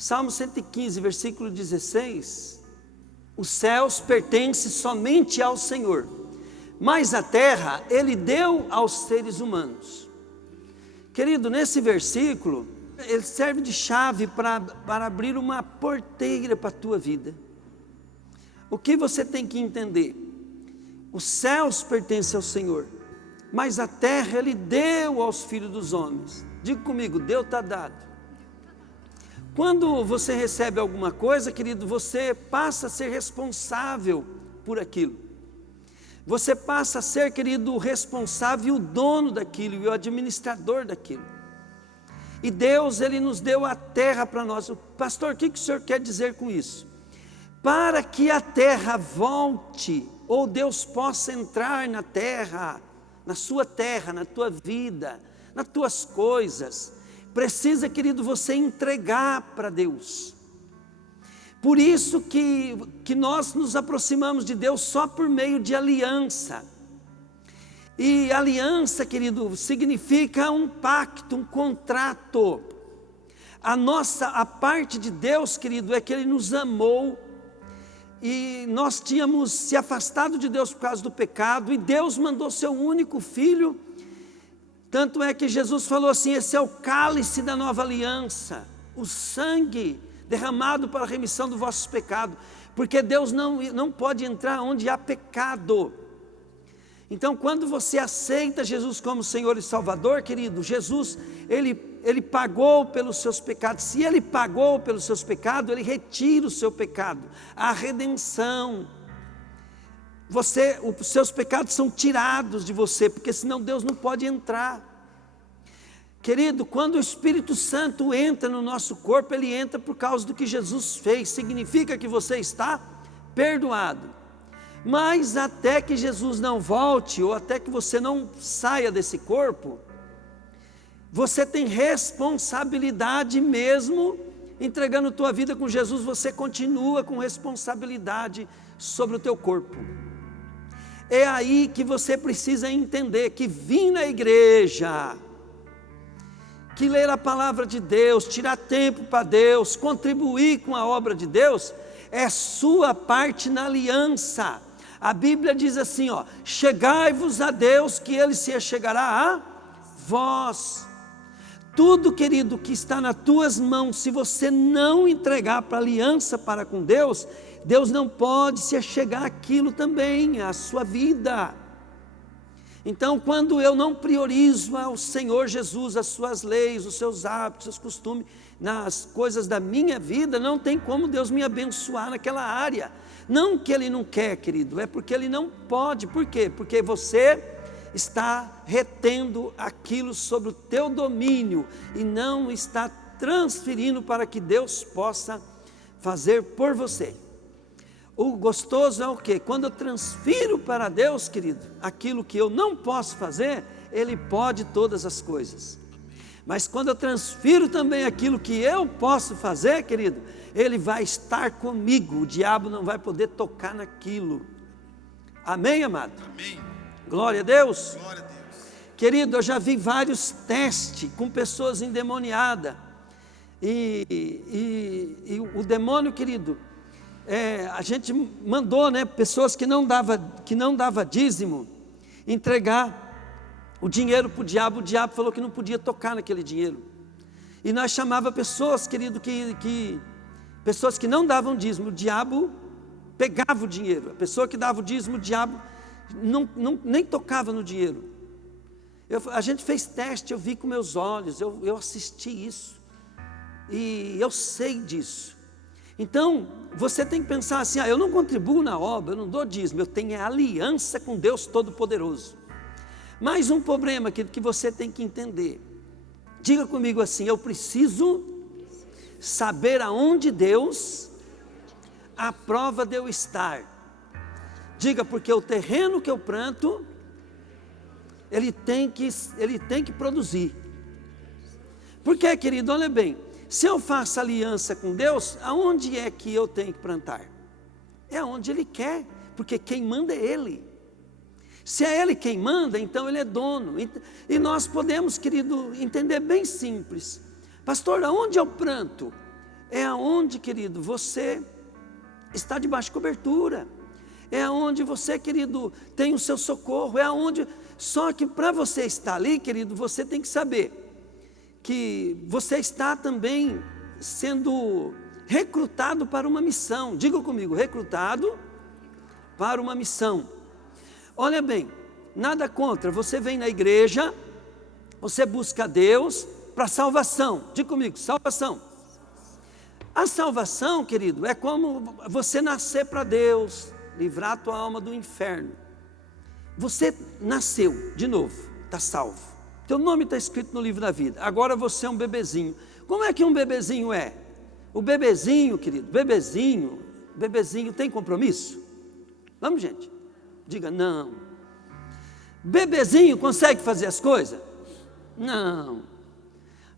Salmo 115, versículo 16: os céus pertencem somente ao Senhor, mas a terra Ele deu aos seres humanos. Querido, nesse versículo, ele serve de chave para abrir uma porteira para a tua vida. O que você tem que entender? Os céus pertencem ao Senhor, mas a terra Ele deu aos filhos dos homens. Diga comigo, Deus está dado. Quando você recebe alguma coisa, querido, você passa a ser responsável por aquilo. Você passa a ser, querido, o responsável, o dono daquilo e o administrador daquilo. E Deus, Ele nos deu a terra para nós. Pastor, o que o senhor quer dizer com isso? Para que a terra volte, ou Deus possa entrar na terra, na sua terra, na tua vida, nas tuas coisas, precisa, querido, você entregar para Deus. Por isso que nós nos aproximamos de Deus só por meio de aliança. E aliança, querido, significa um pacto, um contrato. A parte de Deus, querido, é que Ele nos amou. E nós tínhamos se afastado de Deus por causa do pecado. E Deus mandou seu único filho. Tanto é que Jesus falou assim: esse é o cálice da nova aliança, o sangue derramado para a remissão dos vossos pecados, porque Deus não pode entrar onde há pecado. Então, quando você aceita Jesus como Senhor e Salvador, querido, Jesus, Ele pagou pelos seus pecados. Se Ele pagou pelos seus pecados, Ele retira o seu pecado, a redenção. Os seus pecados são tirados de você, porque senão Deus não pode entrar. Querido, quando o Espírito Santo entra no nosso corpo, ele entra por causa do que Jesus fez. Significa que você está perdoado. Mas até que Jesus não volte, ou até que você não saia desse corpo, você tem responsabilidade mesmo. Entregando tua vida com Jesus, você continua com responsabilidade sobre o teu corpo. É aí que você precisa entender que vir na igreja, que ler a palavra de Deus, tirar tempo para Deus, contribuir com a obra de Deus, é sua parte na aliança. A Bíblia diz assim, ó: chegai-vos a Deus, que Ele se achegará a vós. Tudo, querido, que está nas tuas mãos, se você não entregar para a aliança para com Deus, Deus não pode se achegar àquilo também, à sua vida. Então, quando eu não priorizo ao Senhor Jesus, as suas leis, os seus hábitos, os seus costumes, nas coisas da minha vida, não tem como Deus me abençoar naquela área. Não que Ele não quer, querido, é porque Ele não pode. Por quê? Porque você está retendo aquilo sobre o teu domínio e não está transferindo para que Deus possa fazer por você. O gostoso é o quê? Quando eu transfiro para Deus, querido, aquilo que eu não posso fazer, Ele pode todas as coisas. Mas quando eu transfiro também aquilo que eu posso fazer, querido, Ele vai estar comigo, o diabo não vai poder tocar naquilo. Amém, amado? Amém. Glória a Deus. Glória a Deus. Querido, eu já vi vários testes com pessoas endemoniadas. E o demônio, querido, a gente mandou, né, pessoas que não dava dízimo, entregar o dinheiro para o diabo falou que não podia tocar naquele dinheiro. E nós chamava pessoas, querido, pessoas que não davam dízimo, o diabo pegava o dinheiro. A pessoa que dava o dízimo, o diabo nem tocava no dinheiro. A gente fez teste, eu vi com meus olhos, eu assisti isso, e eu sei disso. Então, você tem que pensar assim: eu não contribuo na obra, eu não dou dízimo, eu tenho aliança com Deus Todo-Poderoso. Mais um problema que você tem que entender. Diga comigo assim: eu preciso saber aonde Deus aprova de eu estar. Diga, porque o terreno que eu planto, ele tem que produzir. Por quê, querido? Olha bem, se eu faço aliança com Deus, aonde é que eu tenho que plantar? É onde Ele quer, porque quem manda é Ele. Se é Ele quem manda, então Ele é dono. E nós podemos, querido, entender bem simples. Pastor, aonde eu planto? é aonde, querido, você está debaixo de cobertura. É aonde você, querido, tem o seu socorro. É aonde... Só que para você estar ali, querido, você tem que saber que você está também sendo recrutado para uma missão. Diga comigo, recrutado para uma missão. Olha bem, nada contra, você vem na igreja, você busca Deus para salvação. Diga comigo, salvação. A salvação, querido, é como você nascer para Deus, livrar a tua alma do inferno. Você nasceu de novo, está salvo. Teu nome está escrito no livro da vida. Agora você é um bebezinho. Como é que um bebezinho é? O bebezinho, querido, bebezinho tem compromisso? Vamos, gente? Diga, não. Bebezinho consegue fazer as coisas? Não.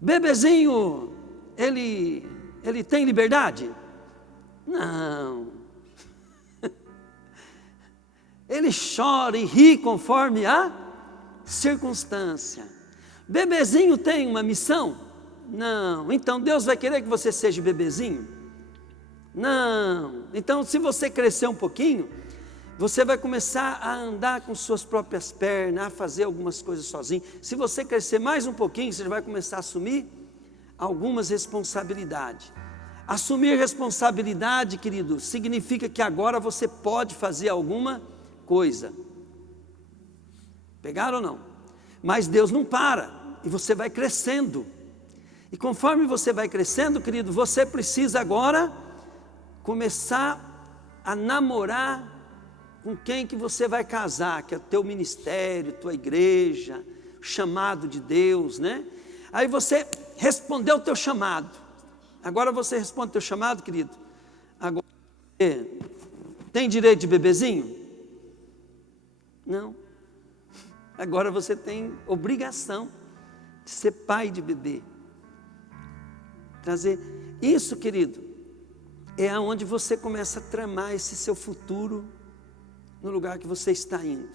Bebezinho, ele tem liberdade? Não. Ele chora e ri conforme a circunstância. Bebezinho tem uma missão? Não. Então Deus vai querer que você seja bebezinho? Não. Então, se você crescer um pouquinho, você vai começar a andar com suas próprias pernas, a fazer algumas coisas sozinho. Se você crescer mais um pouquinho, você vai começar a assumir algumas responsabilidades. Assumir responsabilidade, querido, significa que agora você pode fazer alguma coisa. Pegaram ou não? Mas Deus não para, e você vai crescendo. E conforme você vai crescendo, querido, você precisa agora começar a namorar com quem que você vai casar, que é o teu ministério, tua igreja, o chamado de Deus, né? Aí você respondeu o teu chamado. Agora você responde o teu chamado, querido. Agora você tem direito de bebezinho? Não. Agora você tem obrigação de ser pai de bebê. Trazer isso, querido, é aonde você começa a tramar esse seu futuro no lugar que você está indo.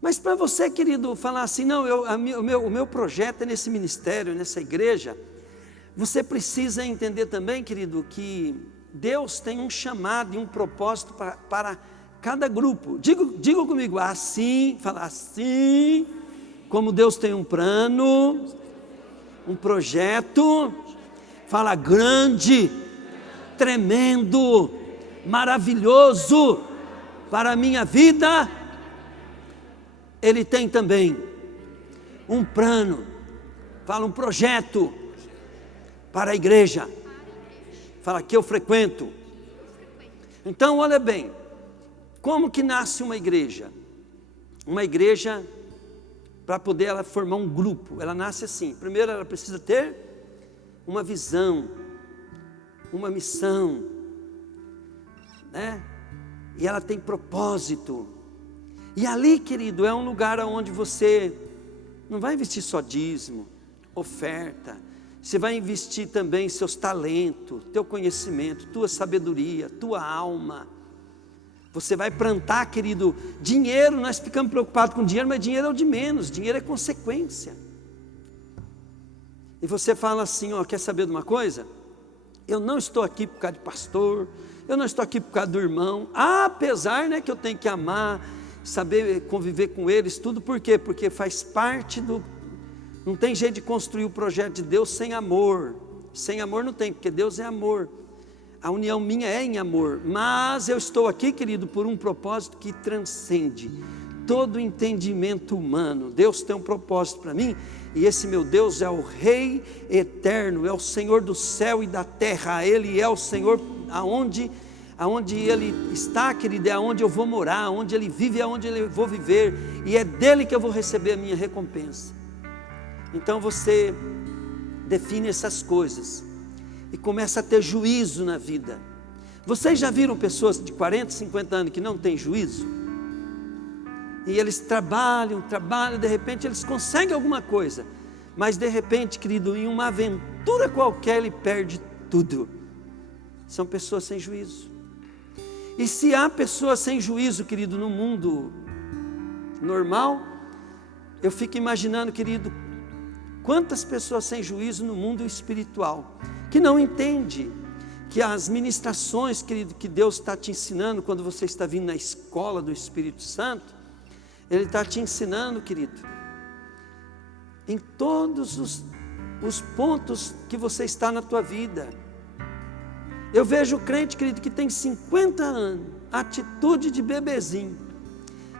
Mas para você, querido, falar assim, não, o meu projeto é nesse ministério, nessa igreja, você precisa entender também, querido, que Deus tem um chamado e um propósito para cada grupo. Diga comigo, assim, fala assim, como Deus tem um plano, um projeto, fala grande, tremendo, maravilhoso para a minha vida, Ele tem também um plano, fala um projeto para a igreja, fala que eu frequento. Então olha bem, como que nasce uma igreja? Uma igreja, para poder ela formar um grupo, ela nasce assim. Primeiro ela precisa ter uma visão, uma missão, né? E ela tem propósito. E ali, querido, é um lugar onde você não vai investir só dízimo, oferta. Você vai investir também seus talentos, teu conhecimento, tua sabedoria, tua alma. Você vai plantar, querido, dinheiro. Nós ficamos preocupados com dinheiro, mas dinheiro é o de menos, dinheiro é consequência. E você fala assim, ó, quer saber de uma coisa? Eu não estou aqui por causa de pastor, eu não estou aqui por causa do irmão, apesar, né, que eu tenho que amar, saber conviver com eles, tudo. Por quê? Porque faz parte do... Não tem jeito de construir o projeto de Deus sem amor. Sem amor não tem, porque Deus é amor. A união minha é em amor. Mas eu estou aqui, querido, por um propósito que transcende todo entendimento humano. Deus tem um propósito para mim, e esse meu Deus é o Rei eterno, é o Senhor do céu e da terra. Ele é o Senhor aonde Ele está, querido, é aonde eu vou morar, aonde Ele vive, é aonde eu vou viver, e é dele que eu vou receber a minha recompensa. Então você define essas coisas e começa a ter juízo na vida. Vocês já viram pessoas de 40, 50 anos que não têm juízo? E eles trabalham, de repente eles conseguem alguma coisa, mas de repente, querido, em uma aventura qualquer ele perde tudo. São pessoas sem juízo. E se há pessoas sem juízo, querido, no mundo normal, eu fico imaginando, querido, quantas pessoas sem juízo no mundo espiritual, que não entende que as ministrações, querido, que Deus está te ensinando quando você está vindo na escola do Espírito Santo, Ele está te ensinando, querido, em todos os pontos que você está na tua vida. Eu vejo crente, querido, que tem 50 anos, atitude de bebezinho.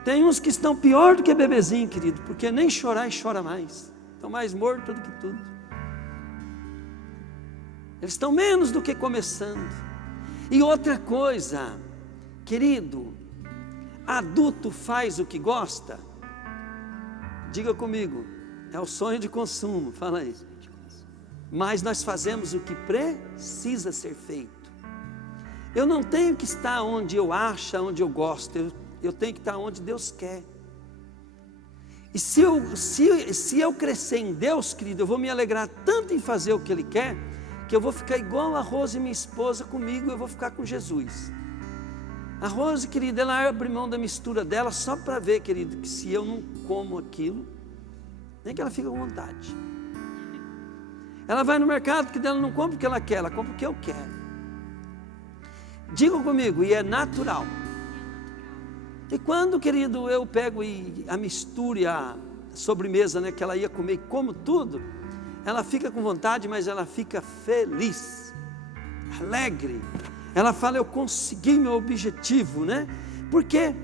Tem uns que estão pior do que bebezinho, querido, porque nem chorar e chora mais. Estão mais mortos do que tudo. Eles estão menos do que começando. E outra coisa, querido, adulto faz o que gosta? Diga comigo, é o sonho de consumo, fala aí. Mas nós fazemos o que precisa ser feito. Eu não tenho que estar onde eu acho, onde eu gosto, eu tenho que estar onde Deus quer. E se eu crescer em Deus, querido, eu vou me alegrar tanto em fazer o que Ele quer, que eu vou ficar igual a Rose, minha esposa, comigo, eu vou ficar com Jesus. A Rose, querida, ela abre mão da mistura dela só para ver, querido, que se eu não como aquilo, nem que ela fique com vontade. Ela vai no mercado, que ela não compra o que ela quer, ela compra o que eu quero. Diga comigo, e é natural. E quando, querido, eu pego a mistura e a sobremesa, né, que ela ia comer e como tudo, ela fica com vontade, mas ela fica feliz, alegre. Ela fala, eu consegui meu objetivo, né? Por quê?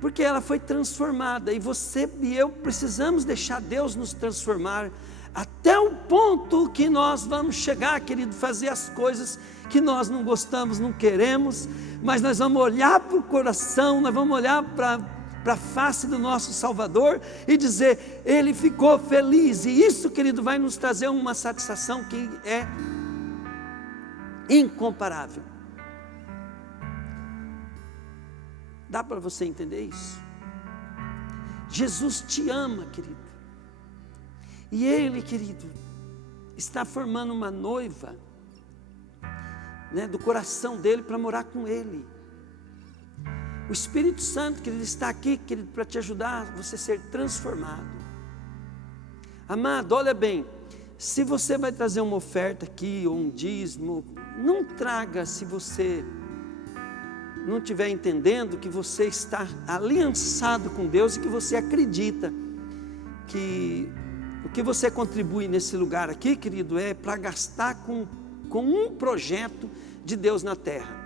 Porque ela foi transformada. E você e eu precisamos deixar Deus nos transformar até o ponto que nós vamos chegar, querido, fazer as coisas que nós não gostamos, não queremos, mas nós vamos olhar para o coração, nós vamos olhar para a face do nosso Salvador e dizer, Ele ficou feliz. E isso, querido, vai nos trazer uma satisfação que é incomparável. Dá para você entender isso? Jesus te ama, querido. E Ele, querido, está formando uma noiva, né, do coração dele para morar com Ele. O Espírito Santo, querido, está aqui, querido, para te ajudar a você ser transformado. Amado, olha bem, se você vai trazer uma oferta aqui, ou um dízimo, não traga se você não estiver entendendo que você está aliançado com Deus e que você acredita que o que você contribui nesse lugar aqui, querido, é para gastar com um projeto de Deus na terra.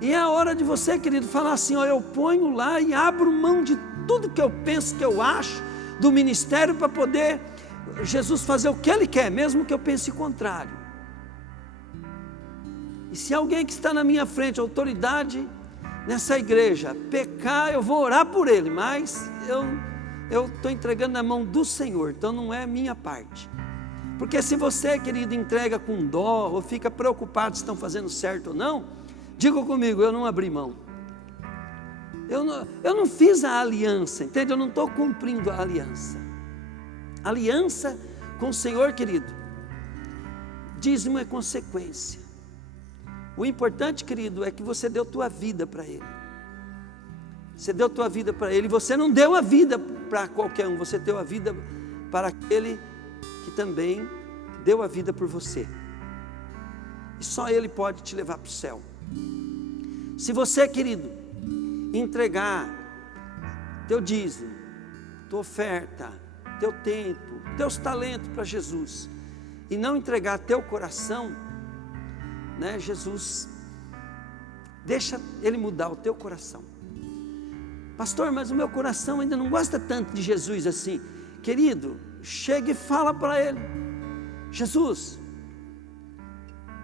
E é a hora de você, querido, falar assim, ó, eu ponho lá e abro mão de tudo que eu penso, que eu acho, do ministério, para poder Jesus fazer o que Ele quer, mesmo que eu pense o contrário. E se alguém que está na minha frente, autoridade nessa igreja, pecar, eu vou orar por ele, mas eu estou entregando na mão do Senhor, então não é minha parte. Porque se você, querido, entrega com dó, ou fica preocupado se estão fazendo certo ou não, diga comigo, eu não abri mão. Eu não fiz a aliança, entende? Eu não estou cumprindo a aliança. Aliança com o Senhor, querido, dízimo é consequência. O importante, querido, é que você deu tua vida para Ele. Você deu tua vida para Ele. Você não deu a vida para qualquer um. Você deu a vida para aquele que também deu a vida por você. E só Ele pode te levar para o céu. Se você, querido, entregar teu dízimo, tua oferta, teu tempo, teus talentos para Jesus, e não entregar teu coração, né, Jesus, deixa Ele mudar o teu coração. Pastor, mas o meu coração ainda não gosta tanto de Jesus assim. Querido, chega e fala para Ele, Jesus,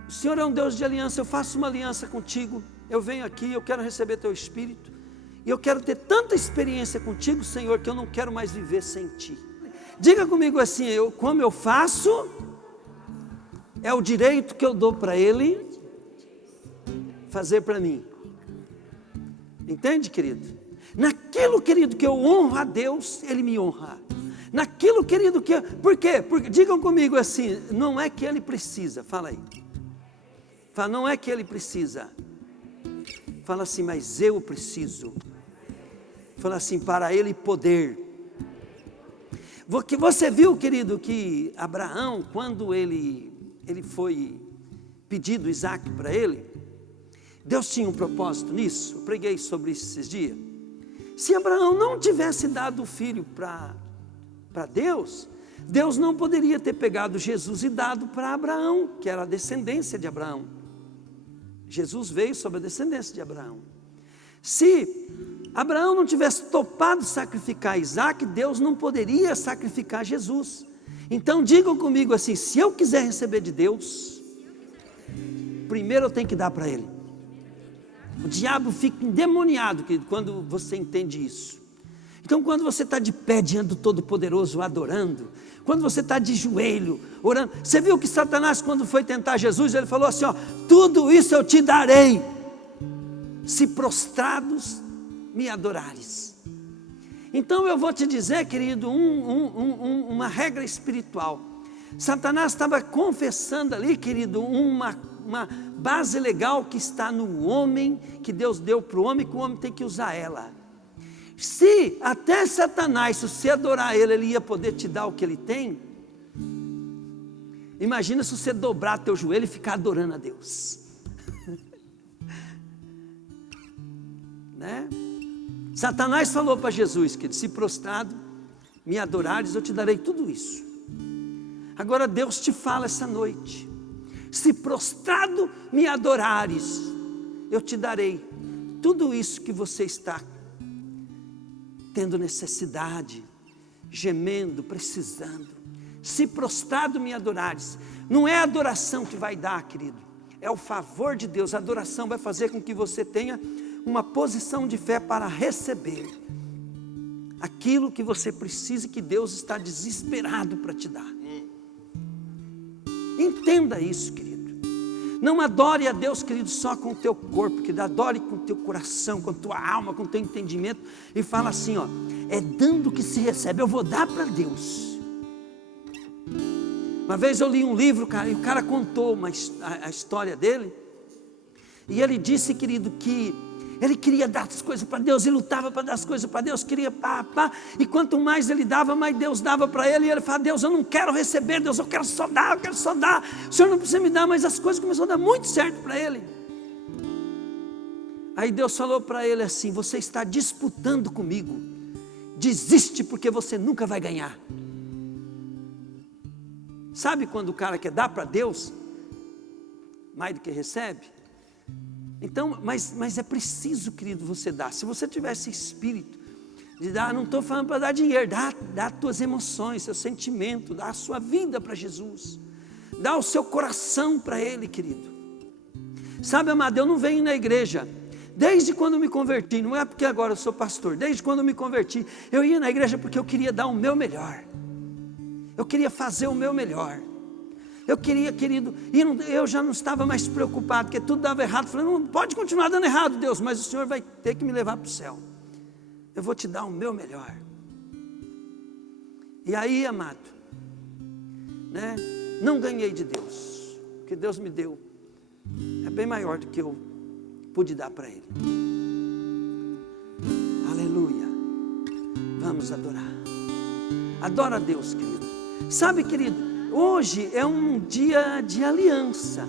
o Senhor é um Deus de aliança, eu faço uma aliança contigo, eu venho aqui, eu quero receber teu Espírito, e eu quero ter tanta experiência contigo, Senhor, que eu não quero mais viver sem Ti. Diga comigo assim, como eu faço, é o direito que eu dou para Ele fazer para mim. Entende, querido? Naquilo, querido, que eu honro a Deus, Ele me honra. Naquilo, querido, que... Por quê? Porque, digam comigo assim, não é que Ele precisa, fala aí. Fala, não é que Ele precisa. Fala assim, mas eu preciso. Fala assim, para Ele poder. Você viu, querido, que Abraão, quando ele foi pedido Isaac para ele, Deus tinha um propósito nisso. Eu preguei sobre isso esses dias. Se Abraão não tivesse dado o filho para Deus, Deus não poderia ter pegado Jesus e dado para Abraão, que era a descendência de Abraão. Jesus veio sobre a descendência de Abraão. Se Abraão não tivesse topado sacrificar Isaac, Deus não poderia sacrificar Jesus. Então digam comigo assim: se eu quiser receber de Deus, primeiro eu tenho que dar para Ele. O diabo fica endemoniado, querido, quando você entende isso. Então, quando você está de pé diante do Todo-Poderoso adorando, quando você está de joelho orando, você viu que Satanás, quando foi tentar Jesus, ele falou assim: ó, tudo isso eu te darei, se prostrados me adorares. Então eu vou te dizer, querido, uma regra espiritual. Satanás estava confessando ali, querido, uma base legal que está no homem, que Deus deu para o homem, que o homem tem que usar ela. Se até Satanás, se você adorar ele ia poder te dar o que ele tem, imagina se você dobrar teu joelho e ficar adorando a Deus. Né? Satanás falou para Jesus, que se prostrado me adorares, eu te darei tudo isso. Agora Deus te fala essa noite: se prostrado me adorares, eu te darei tudo isso que você está tendo necessidade, gemendo, precisando. Se prostrado me adorares, não é a adoração que vai dar, querido, é o favor de Deus. A adoração vai fazer com que você tenha uma posição de fé para receber aquilo que você precisa e que Deus está desesperado para te dar. Entenda isso, querido. Não adore a Deus, querido, só com o teu corpo, que adore com o teu coração, com a tua alma, com o teu entendimento, e fala assim, ó, é dando que se recebe. Eu vou dar para Deus. Uma vez eu li um livro, cara, e o cara contou a história dele, e ele disse, querido, que ele queria dar as coisas para Deus, ele lutava para dar as coisas para Deus, queria e quanto mais ele dava, mais Deus dava para ele, e ele falava: Deus, eu não quero receber, Deus, eu quero só dar, o Senhor não precisa me dar, mas as coisas começaram a dar muito certo para ele. Aí Deus falou para ele assim: você está disputando comigo, desiste, porque você nunca vai ganhar. Sabe quando o cara quer dar para Deus mais do que recebe? Então, mas é preciso, querido, você dar. Se você tiver esse espírito de dar, não estou falando para dar dinheiro, dá as tuas emoções, seu sentimento, dá a sua vida para Jesus, dá o seu coração para Ele, querido. Sabe, amado, eu não venho na igreja, desde quando eu me converti, não é porque agora eu sou pastor, desde quando eu me converti, eu ia na igreja porque eu queria dar o meu melhor, eu queria fazer o meu melhor. Eu queria, querido, e eu já não estava mais preocupado, porque tudo dava errado. Falei: não pode continuar dando errado, Deus, mas o Senhor vai ter que me levar para o céu. Eu vou te dar o meu melhor. E aí, amado, né, não ganhei de Deus. O que Deus me deu é bem maior do que eu pude dar para Ele. Aleluia. Vamos adorar. Adora a Deus, querido. Sabe, querido, hoje é um dia de aliança.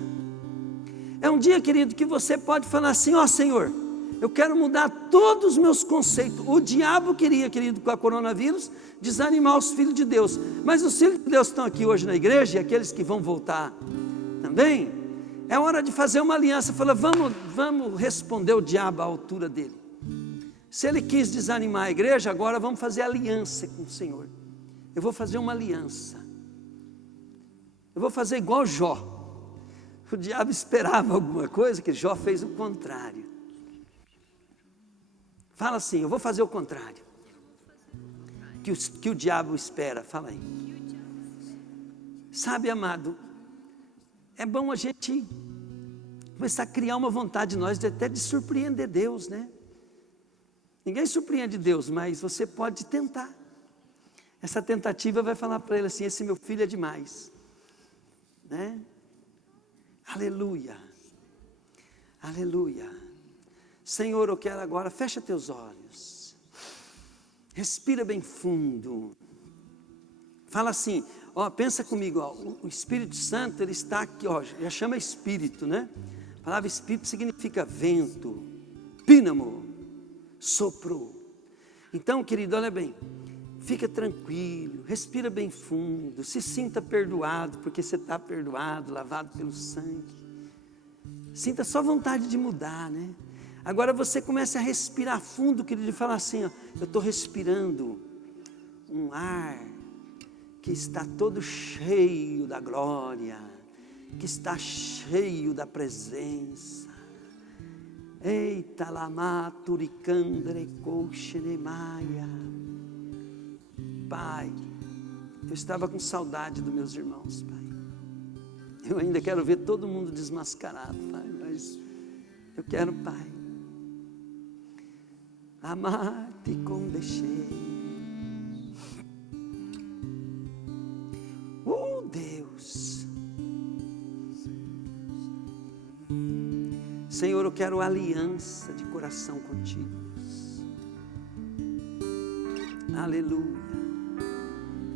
É um dia, querido, que você pode falar assim: ó Senhor, eu quero mudar todos os meus conceitos. O diabo queria, querido, com a coronavírus, desanimar os filhos de Deus. Mas os filhos de Deus estão aqui hoje na igreja, e aqueles que vão voltar também, é hora de fazer uma aliança. Fala: vamos responder o diabo à altura dele. Se ele quis desanimar a igreja, agora vamos fazer aliança com o Senhor. Eu vou fazer uma aliança. Eu vou fazer igual Jó. O diabo esperava alguma coisa, que Jó fez o contrário. Fala assim: eu vou fazer o contrário que o diabo espera. Fala aí. Sabe, amado, é bom a gente começar a criar uma vontade de nós, até de surpreender Deus, né? Ninguém surpreende Deus, mas você pode tentar. Essa tentativa vai falar para ele assim: esse meu filho é demais, né? Aleluia, aleluia. Senhor, eu quero agora, fecha teus olhos, respira bem fundo, Fala assim, ó, pensa comigo, ó, o Espírito Santo, ele está aqui, ó, já chama Espírito, né? A palavra Espírito significa vento, pínamo, sopro. Então, querido, olha bem, fica tranquilo, respira bem fundo, se sinta perdoado, porque você está perdoado, lavado pelo sangue. Sinta só vontade de mudar, né? Agora você começa a respirar fundo, querido, e falar assim, ó, eu estou respirando um ar que está todo cheio da glória, que está cheio da presença. Eita lama turicandre colchenemaya. Pai, eu estava com saudade dos meus irmãos, Pai. Eu ainda quero ver todo mundo desmascarado, Pai, mas eu quero, Pai, amar-te com desejo. Deus, Senhor, eu quero aliança de coração contigo. Aleluia.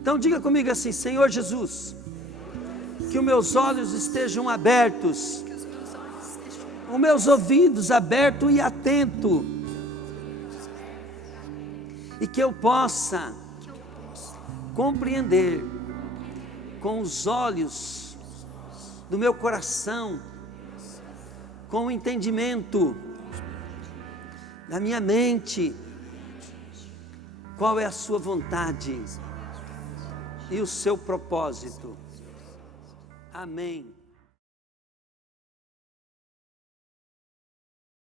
Então diga comigo assim, Senhor Jesus, que os meus olhos estejam abertos, os meus ouvidos abertos e atentos, e que eu possa compreender com os olhos do meu coração, com o entendimento da minha mente, qual é a sua vontade e o seu propósito. Amém.